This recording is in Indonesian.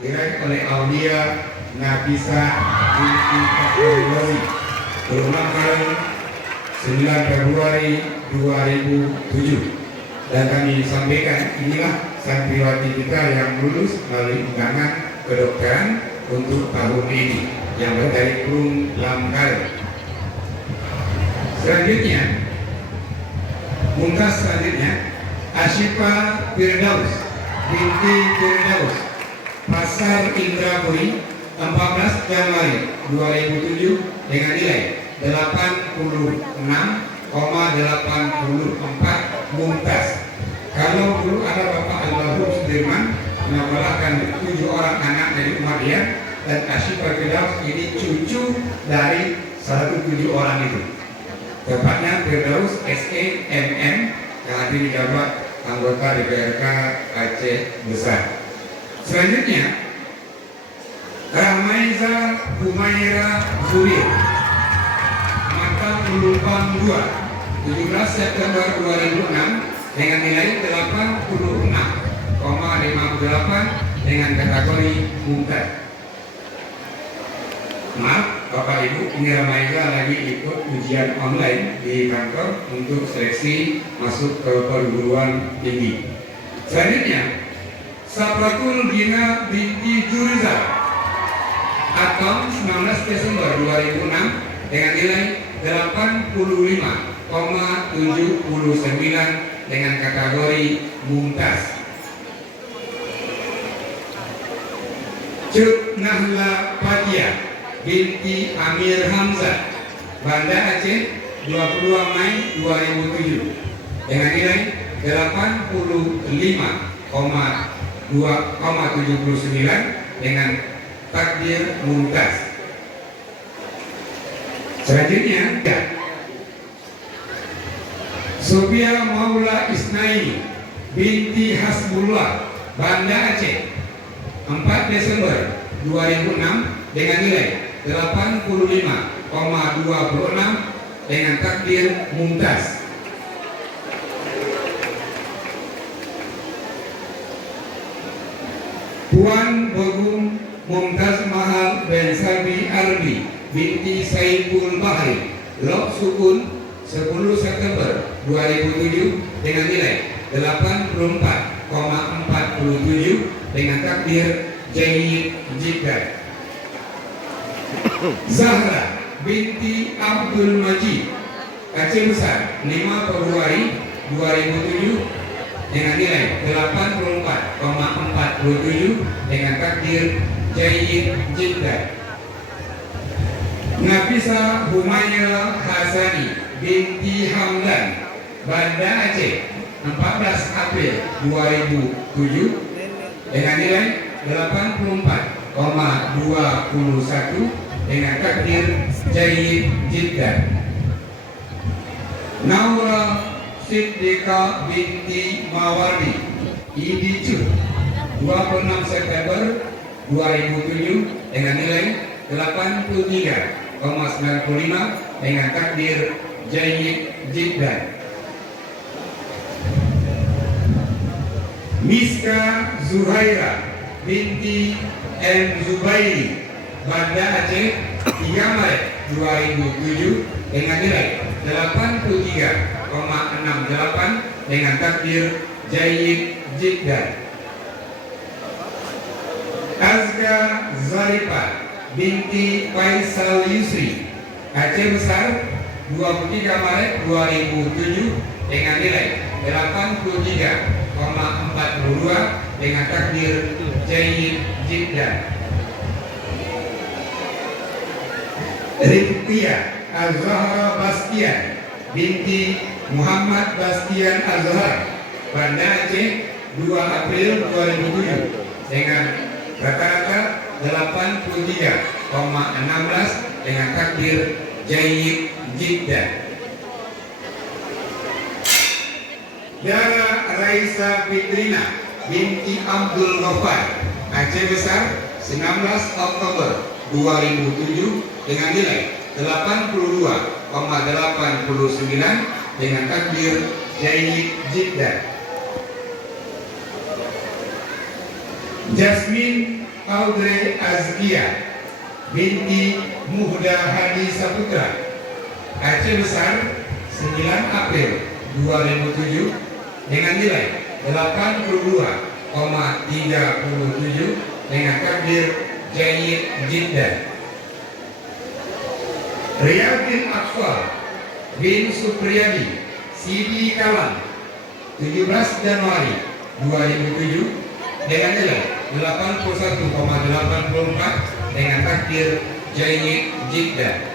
diraih oleh Aulia Nafisa binti Fakhrul berulang tahun 9 Februari 2007. Dan kami sampaikan, inilah santriwati kita yang lulus melalui undangan kedokteran untuk tahun ini yang berada dari Kurung Lamkar. Selanjutnya, mungkas selanjutnya Asyifa Firdaus binti Firdaus, Pasar Indrapuri, 14 Januari 2007 dengan nilai 86,84 mumtaz. Kalau dulu ada Bapak Almarhum Sudirman menyekolahkan 7 orang anak dari Umayyah, dan Asyifa Firdaus ini cucu dari salah satu 7 orang itu. Tepatnya Firdaus SEMM yang hadir di jabat anggota DPRK Aceh Besar. Selanjutnya Rahmaiza Humaira Zurir, Mata Pelumpang 2, 17 September 2006 dengan nilai 86,58 dengan kategori mumtaz. Maaf Bapak Ibu, ini Rahmaiza lagi ikut ujian online di kantor untuk seleksi masuk ke perguruan tinggi. Selanjutnya Sabratul Gina binti Juriza, Atom 19 Desember 2006 dengan nilai 85,79 dengan kategori mumtaz. Cuk Nahla Fatia binti Amir Hamzah, Banda Aceh, 22 Mei 2007 dengan nilai 85,79 dengan takdir mumtaz. Selanjutnya Sofia Maula Isnaini binti Hasbullah, Banda Aceh, 4 Desember 2006 dengan nilai 85,26 dengan takdir mumtaz. Puan Begum Mumtaz Mahal Ben Sabi Arbi binti Saiful Bahri, Lok Sukun, 10 September 2007 dengan nilai 84,47 dengan takdir Jayyid Jiddan. Zahra binti Abdul Majid, Aceh Besar, 5 Februari 2007 dengan nilai 84,47 dengan takdir Jayyid Jiddan. Nafisa Humayra Hasani binti Hamdan, Banda Aceh, 14 April 2007 dengan nilai 84,21 dengan takdir Jayyid Jiddan. Naura Siddiqa binti Mawardi, Ibicu, 26 September 2007 dengan nilai 83,95 dengan takdir Jayyid Jiddan. Miska Zuhaira binti M. Zubairi, Banda Aceh, 3 Maret 2007 dengan nilai 83,68 dengan takdir Jayyid Jiddan. Azka Zarifah binti Faisal Yusri, Aceh Besar, 23 Maret 2007 dengan nilai 83,42 dengan takdir Jayyid Jiddan. Rifqia Azhara Bastian binti Muhammad Bastian Azhar, Banda Aceh, 2 April 2007 dengan rata-rata 83,16 dengan takdir Jayyid Jiddan. Dara Raisa Fitrina binti Abdul Ghaffar, Aceh Besar, 19 Oktober 2007 dengan nilai 82,89 dengan takdir Jayyid Jiddan. Jasmine Audrey Azkia binti Muhda Hadi Saputra, Aceh Besar, 9 April 2007 dengan nilai 82,37 dengan takdir Jayyid Jiddah. Riyadin Akfal bin Supriyadi Sidi Kalang, 17 Januari 2007 dengan nilai 81,84 dengan takdir Jayyid Jiddah.